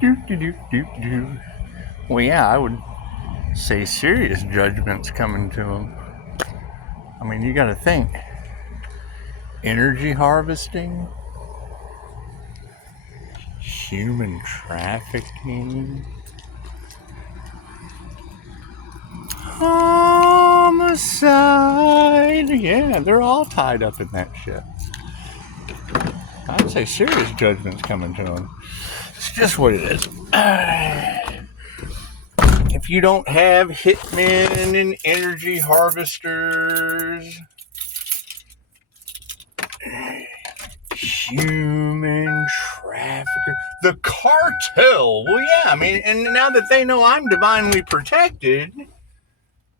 Do, do, do, do, do. Well, yeah, I would say serious judgment's coming to them. I mean, you got to think. Energy harvesting, human trafficking, homicide. Yeah, they're all tied up in that shit. I'd say serious judgment's coming to them. It's just what it is. If you don't have hitmen and energy harvesters, human trafficker, the cartel. Well, yeah, I mean, and now that they know I'm divinely protected,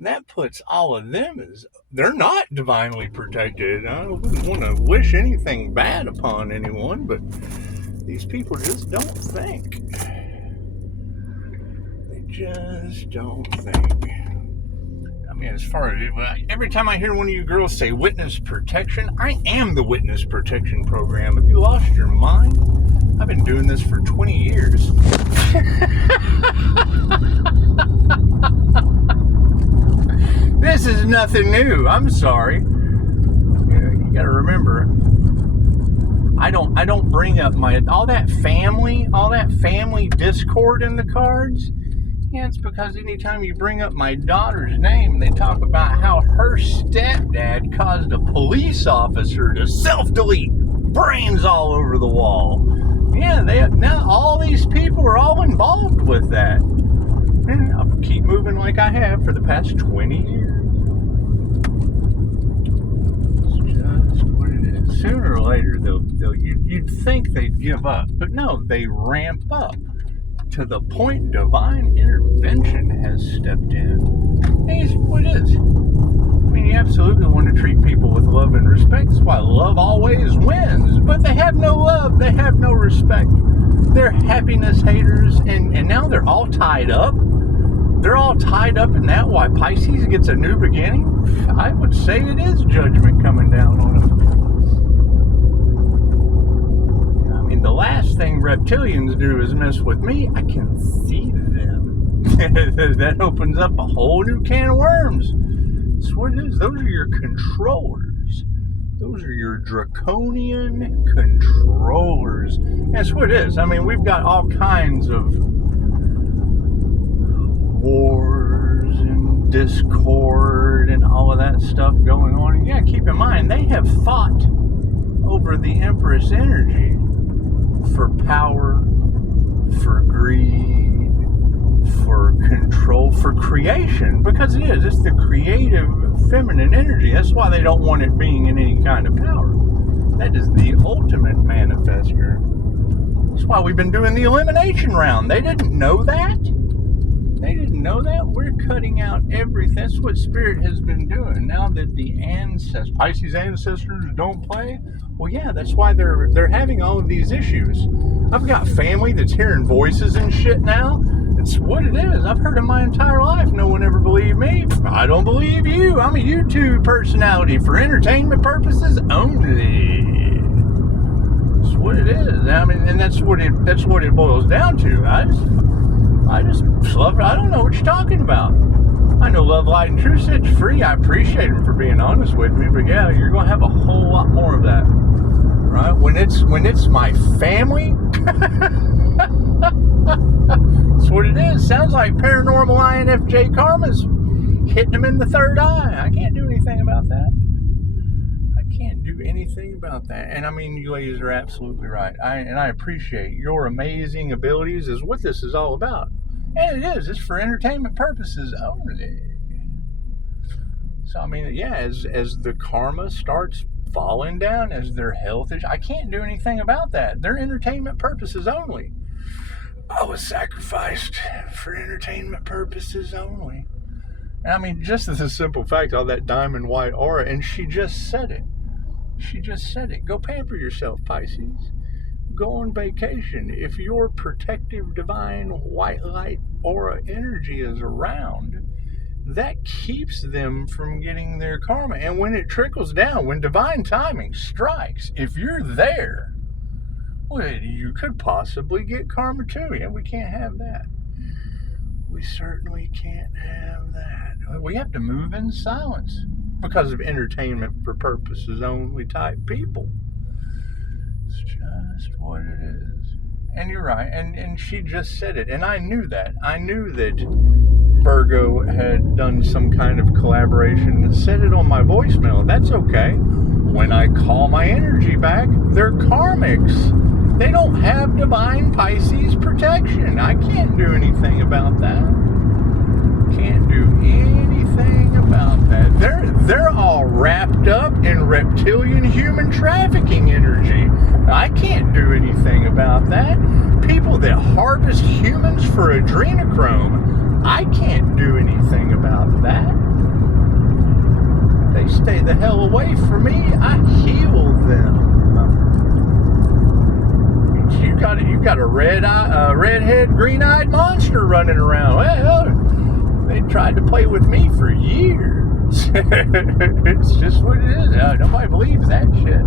that puts all of them as they're not divinely protected. I wouldn't want to wish anything bad upon anyone, but these people just don't think. They just don't think. I mean, as far as every time I hear one of you girls say witness protection, I am the witness protection program. Have you lost your mind? I've been doing this for 20 years. This is nothing new. I'm sorry. You got to remember, I don't bring up all that family discord in the cards. Yeah, it's because anytime you bring up my daughter's name, they talk about how her stepdad caused a police officer to self-delete, brains all over the wall. Yeah, now all these people are all involved with that. And I'll keep moving like I have for the past 20 years. It's just what it is. Sooner or later, you'd think they'd give up, but no, they ramp up to the point divine intervention has stepped in. It's what it is. I mean, you absolutely want to treat people with love and respect. That's why love always wins. But they have no love. They have no respect. They're happiness haters, and now they're all tied up. They're all tied up in that. Why Pisces gets a new beginning? I would say it is judgment coming down on them. I mean, the last thing reptilians do is mess with me. I can see them. That opens up a whole new can of worms. That's what it is. Those are your controllers. Those are your draconian controllers. That's what it is. I mean, we've got all kinds of wars and discord and all of that stuff going on. And yeah, keep in mind, they have fought over the Empress energy for power, for greed, for control, for creation, because it's the creative feminine energy. That's why they don't want it being in any kind of power. That is the ultimate manifester. That's why we've been doing the elimination round. They didn't know that. They didn't know that. We're cutting out everything. That's what Spirit has been doing. Now that the Pisces ancestors don't play, well, yeah, that's why they're having all of these issues. I've got family that's hearing voices and shit now. It's what it is. I've heard it my entire life. No one ever believed me. I don't believe you. I'm a YouTube personality for entertainment purposes only. That's what it is. I mean, and that's what it boils down to. I just love it. I don't know what you're talking about. I know Love, Light, and Truth sets free. I appreciate him for being honest with me, but yeah, you're going to have a whole lot more of that, right? When it's my family, that's what it is. Sounds like paranormal INFJ karma's hitting him in the third eye. I can't do anything about that. And I mean, you ladies are absolutely right. I appreciate your amazing abilities is what this is all about. And it is. It's for entertainment purposes only. So, I mean, yeah, as the karma starts falling down, as their health is, I can't do anything about that. They're entertainment purposes only. I was sacrificed for entertainment purposes only. And I mean, just as a simple fact, all that diamond white aura, and she just said it. Go pamper yourself, Pisces. Go on vacation. If your protective, divine, white light aura energy is around, that keeps them from getting their karma. And when it trickles down, when divine timing strikes, if you're there, Well, you could possibly get karma too. Yeah, we can't have that. We certainly can't have that. We have to move in silence because of entertainment for purposes only type people. It's just what it is. And you're right. And she just said it. And I knew that. I knew that Virgo had done some kind of collaboration and said it on my voicemail. That's okay. When I call my energy back, they're karmics. They don't have divine Pisces protection. I can't do anything about that. Can't do anything about that. They're all wrapped up in reptilian human trafficking energy. I can't do anything about that. People that harvest humans for adrenochrome, I can't do anything about that. They stay the hell away from me. I heal them. You got a redhead, green-eyed monster running around. Well, they tried to play with me for years. It's just what it is. Nobody believes that shit.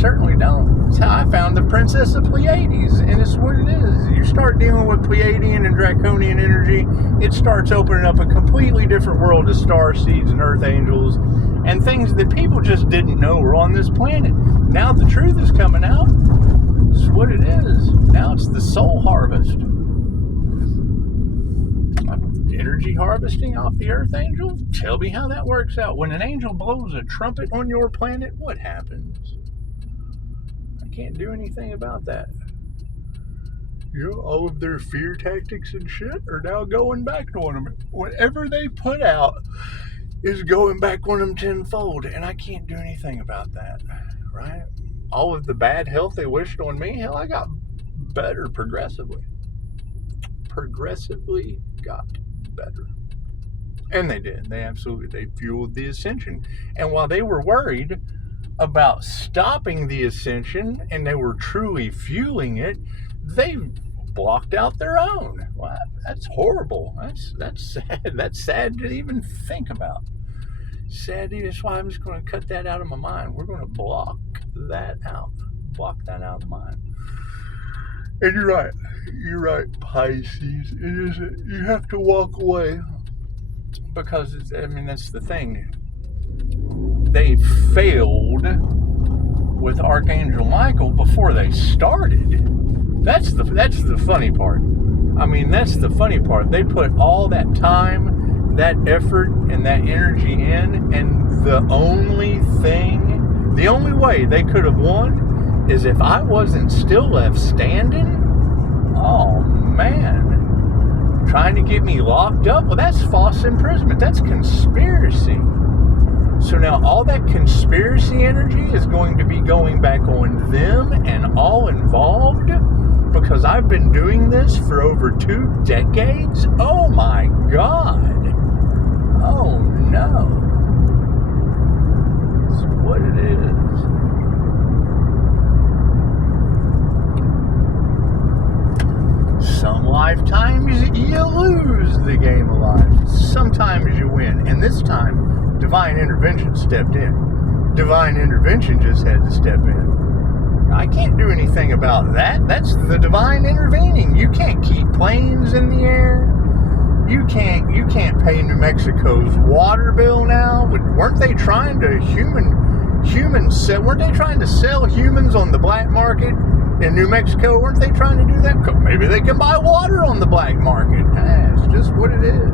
Certainly don't. It's how I found the Princess of Pleiades, and it's what it is. You start dealing with Pleiadian and Draconian energy, it starts opening up a completely different world of star seeds and earth angels and things that people just didn't know were on this planet. Now the truth is coming out. It's what it is. Now it's the soul harvest. Energy harvesting off the earth angel? Tell me how that works out. When an angel blows a trumpet on your planet, what happens? I can't do anything about that. You know, all of their fear tactics and shit are now going back on them. Whatever they put out is going back on them tenfold, and I can't do anything about that, right? All of the bad health they wished on me, hell, I got better progressively. Progressively got better. And they did. They fueled the ascension. And while they were worried about stopping the ascension and they were truly fueling it, they blocked out their own. Wow, that's horrible. That's sad. That's sad to even think about. Sad. That's why I'm just going to cut that out of my mind. We're going to block that out. Block that out of the mind. And you're right. You're right, Pisces. It is. You have to walk away because that's the thing. They failed with Archangel Michael before they started. That's the funny part. That's the funny part. They put all that time, that effort, and that energy in, and the only way they could have won is if I wasn't still left standing. Oh, man. Trying to get me locked up? Well, that's false imprisonment. That's conspiracy. So now all that conspiracy energy is going to be going back on them and all involved because I've been doing this for over 2 decades? Oh, my God. Oh, no. That's what it is. Some lifetimes you lose the game of life. Sometimes you win. And this time, divine intervention stepped in. Divine intervention just had to step in. I can't do anything about that. That's the divine intervening. You can't keep planes in the air. You can't pay New Mexico's water bill now. Weren't they trying to weren't they trying to sell humans on the black market in New Mexico? Weren't they trying to do that? Maybe they can buy water on the black market. It's just what it is.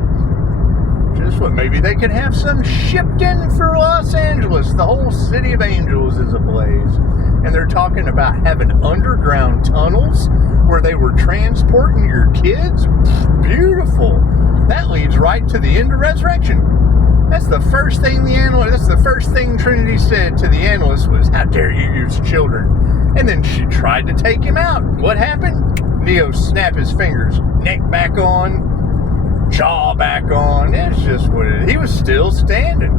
Just what. Maybe they could have some shipped in for Los Angeles. The whole city of angels is ablaze. And they're talking about having underground tunnels where they were transporting your kids. Beautiful. That leads right to the end of resurrection. That's the first thing Trinity said to the analyst was, "How dare you use children?" And then she tried to take him out. What happened? Neo snapped his fingers. Neck back on. Jaw back on. It's just what it is. He was still standing.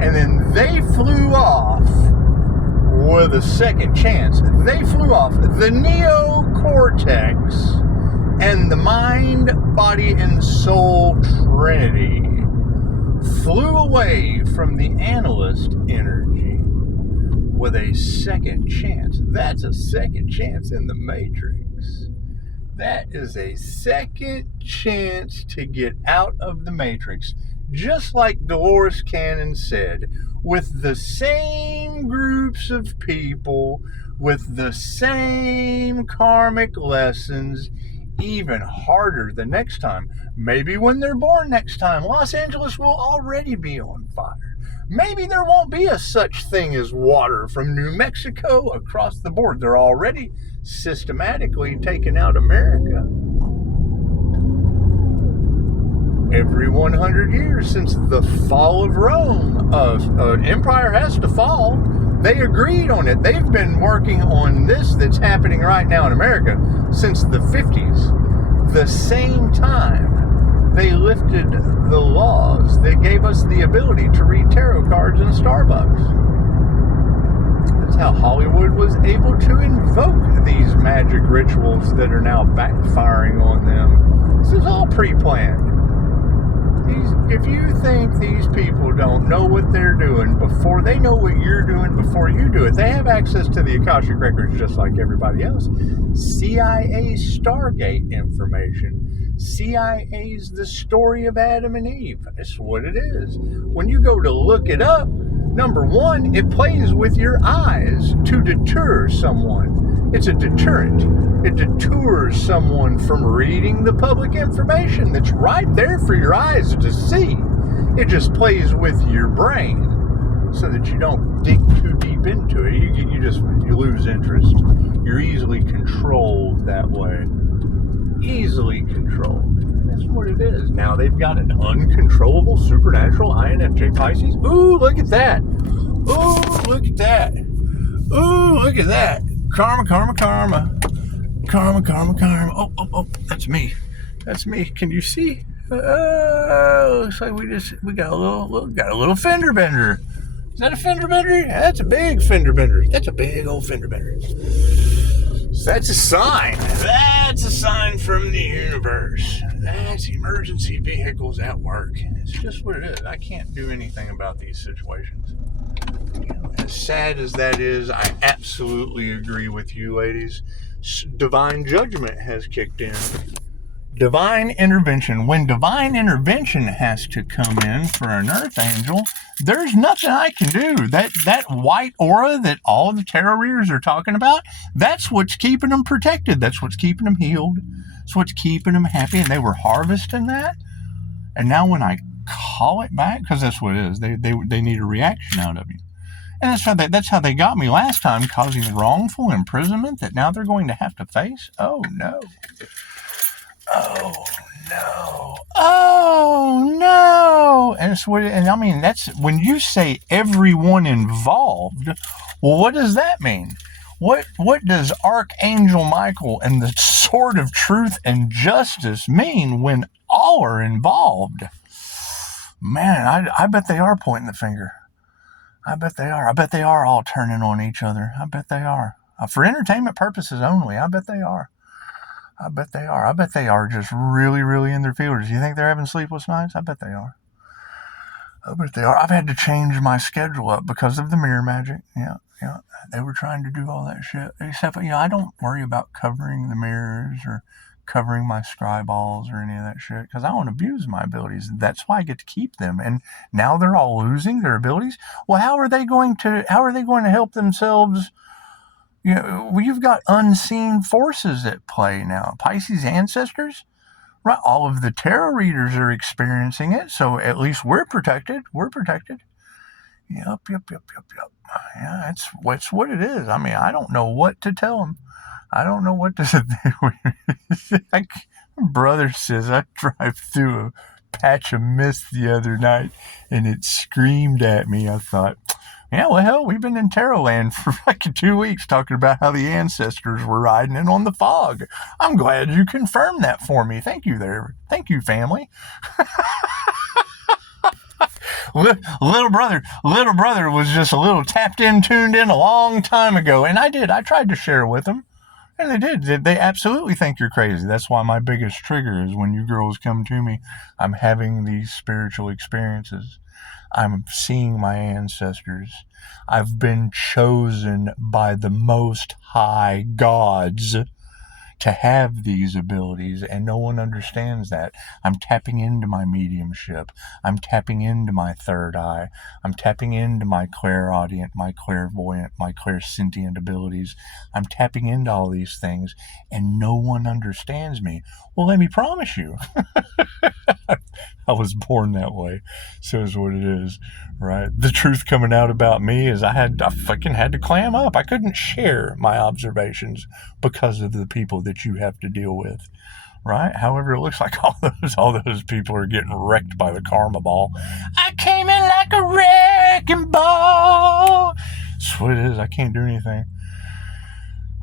And then they flew off with a second chance. They flew off. The neocortex and the mind, body, and soul trinity flew away from the analyst energy. with a second chance. That's a second chance in the Matrix. That is a second chance to get out of the Matrix. Just like Dolores Cannon said, with the same groups of people, with the same karmic lessons, even harder the next time. Maybe when they're born next time, Los Angeles will already be on fire. Maybe there won't be a such thing as water from New Mexico across the board. They're already systematically taking out America. Every 100 years since the fall of Rome, an empire has to fall. They agreed on it. They've been working on this that's happening right now in America since the 50s. The same time they lifted the laws that gave us the ability to read tarot cards in Starbucks. That's how Hollywood was able to invoke these magic rituals that are now backfiring on them. This is all pre-planned. If you think these people don't know what they're doing before they know what you're doing before you do it, they have access to the Akashic Records just like everybody else. CIA Stargate information. CIA's The Story of Adam and Eve. That's what it is. When you go to look it up, number one, it plays with your eyes to deter someone. It's a deterrent. It deters someone from reading the public information that's right there for your eyes to see. It just plays with your brain so that you don't dig too deep into it. You lose interest. You're easily controlled that way. Easily controlled. That's what it is. Now they've got an uncontrollable supernatural INFJ Pisces. Ooh, look at that. Ooh, look at that. Ooh, look at that. Karma, karma, karma. Karma, karma, karma. Oh, that's me. That's me. Can you see? Looks like we got a little fender bender. Is that a fender bender? That's a big fender bender. That's a big old fender bender. So that's a sign. That's a sign from the universe. That's emergency vehicles at work. It's just what it is. I can't do anything about these situations. As sad as that is, I absolutely agree with you, ladies. Divine judgment has kicked in. Divine intervention. When divine intervention has to come in for an earth angel, there's nothing I can do. That white aura that all the tarot readers are talking about, that's what's keeping them protected. That's what's keeping them healed. That's what's keeping them happy. And they were harvesting that. And now when I call it back, because that's what it is, they need a reaction out of you. And that's how they got me last time, causing wrongful imprisonment that now they're going to have to face. Oh no. Oh no. Oh no. And I mean, that's when you say everyone involved, well, what does that mean? What does Archangel Michael and the sword of truth and justice mean when all are involved? Man, I bet they are pointing the finger. I bet they are. I bet they are all turning on each other. I bet they are. For entertainment purposes only, I bet they are. I bet they are. I bet they are just really, really in their feelers. You think they're having sleepless nights? I bet they are. I bet they are. I've had to change my schedule up because of the mirror magic. Yeah. They were trying to do all that shit. Except, I don't worry about covering the mirrors or covering my scry balls or any of that shit because I don't abuse my abilities. That's why I get to keep them. And now they're all losing their abilities. Well, how are they going to help themselves? You've got unseen forces at play now. Pisces ancestors, right? All of the tarot readers are experiencing it. So at least we're protected. We're protected. Yep. Yeah, that's what it is. I mean, I don't know what to tell them. I don't know what to say. Brother says I drive through a patch of mist the other night and it screamed at me. I thought, yeah, well, hell, we've been in Tarot Land for like 2 weeks talking about how the ancestors were riding in on the fog. I'm glad you confirmed that for me. Thank you there. Thank you, family. Little brother was just a little tapped in, tuned in a long time ago. And I tried to share with them. And they did. They absolutely think you're crazy. That's why my biggest trigger is when you girls come to me, I'm having these spiritual experiences. I'm seeing my ancestors. I've been chosen by the Most High gods to have these abilities, and no one understands that. I'm tapping into my mediumship. I'm tapping into my third eye. I'm tapping into my clairaudient, my clairvoyant, my clairsentient abilities. I'm tapping into all these things, and no one understands me. Well, let me promise you, I was born that way. So is what it is, right? The truth coming out about me is I fucking had to clam up. I couldn't share my observations because of the people that you have to deal with, right? However, it looks like all those people are getting wrecked by the karma ball. I came in like a wrecking ball. That's what it is. I can't do anything.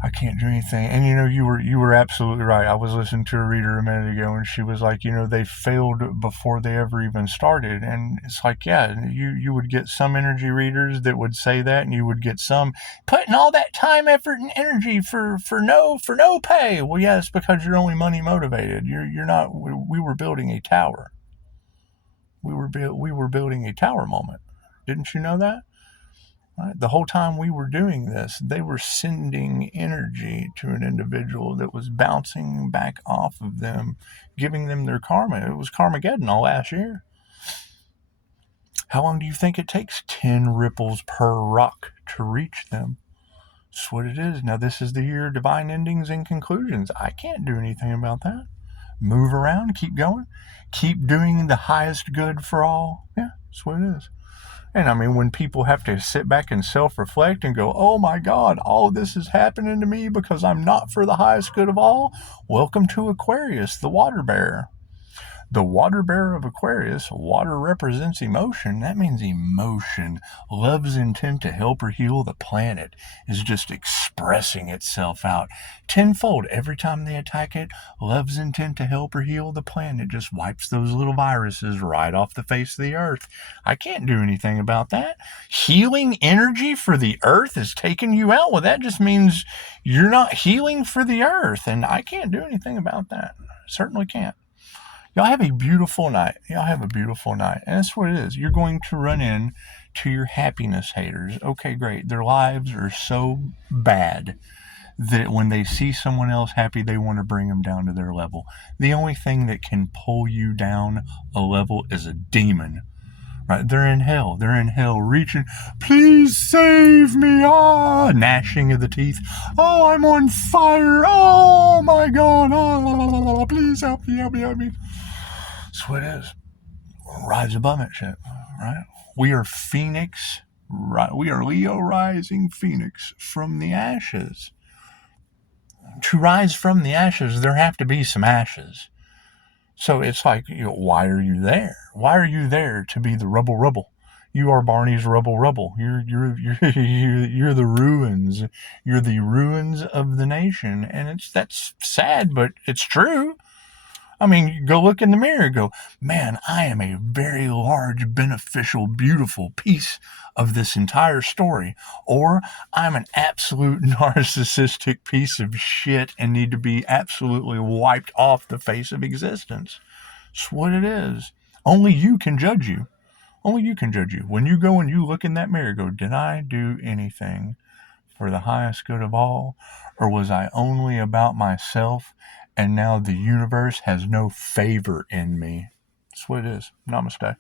I can't do anything. And you were absolutely right. I was listening to a reader a minute ago, and she was like, they failed before they ever even started. And it's like, yeah, you would get some energy readers that would say that, and you would get some putting all that time, effort, and energy for no pay. Well, yeah, it's because you're only money motivated. You're not. We were building a tower. We were building a tower moment. Didn't you know that? Right? The whole time we were doing this, they were sending energy to an individual that was bouncing back off of them, giving them their karma. It was Carmageddon all last year. How long do you think it takes? 10 ripples per rock to reach them. That's what it is. Now, this is the year of divine endings and conclusions. I can't do anything about that. Move around, keep going, keep doing the highest good for all. Yeah, that's what it is. And I mean, when people have to sit back and self-reflect and go, oh my God, all of this is happening to me because I'm not for the highest good of all. Welcome to Aquarius, the water bearer. The water bearer of Aquarius, water represents emotion. That means emotion. Love's intent to help or heal the planet is just expressing itself out tenfold. Every time they attack it, love's intent to help or heal the planet just wipes those little viruses right off the face of the earth. I can't do anything about that. Healing energy for the earth is taking you out. Well, that just means you're not healing for the earth, and I can't do anything about that. Certainly can't. Y'all have a beautiful night. Y'all have a beautiful night. And that's what it is. You're going to run in to your happiness haters. Okay, great. Their lives are so bad that when they see someone else happy, they want to bring them down to their level. The only thing that can pull you down a level is a demon. Right? They're in hell. They're in hell reaching, please save me. Gnashing of the teeth. Oh, I'm on fire. Oh my God. Oh, please help me, help me, help me. That's what it is. Rise above it shit, right? We are Phoenix, right? We are Leo rising Phoenix from the ashes. To rise from the ashes, there have to be some ashes. So it's like, why are you there? Why are you there to be the rubble? You are Barney's rubble. You're the ruins. You're the ruins of the nation, and that's sad, but it's true. I mean, you go look in the mirror and go, man, I am a very large, beneficial, beautiful piece of this entire story. Or I'm an absolute narcissistic piece of shit and need to be absolutely wiped off the face of existence. It's what it is. Only you can judge you. Only you can judge you. When you go and you look in that mirror, go, did I do anything for the highest good of all? Or was I only about myself? And now the universe has no favor in me. That's what it is. Namaste.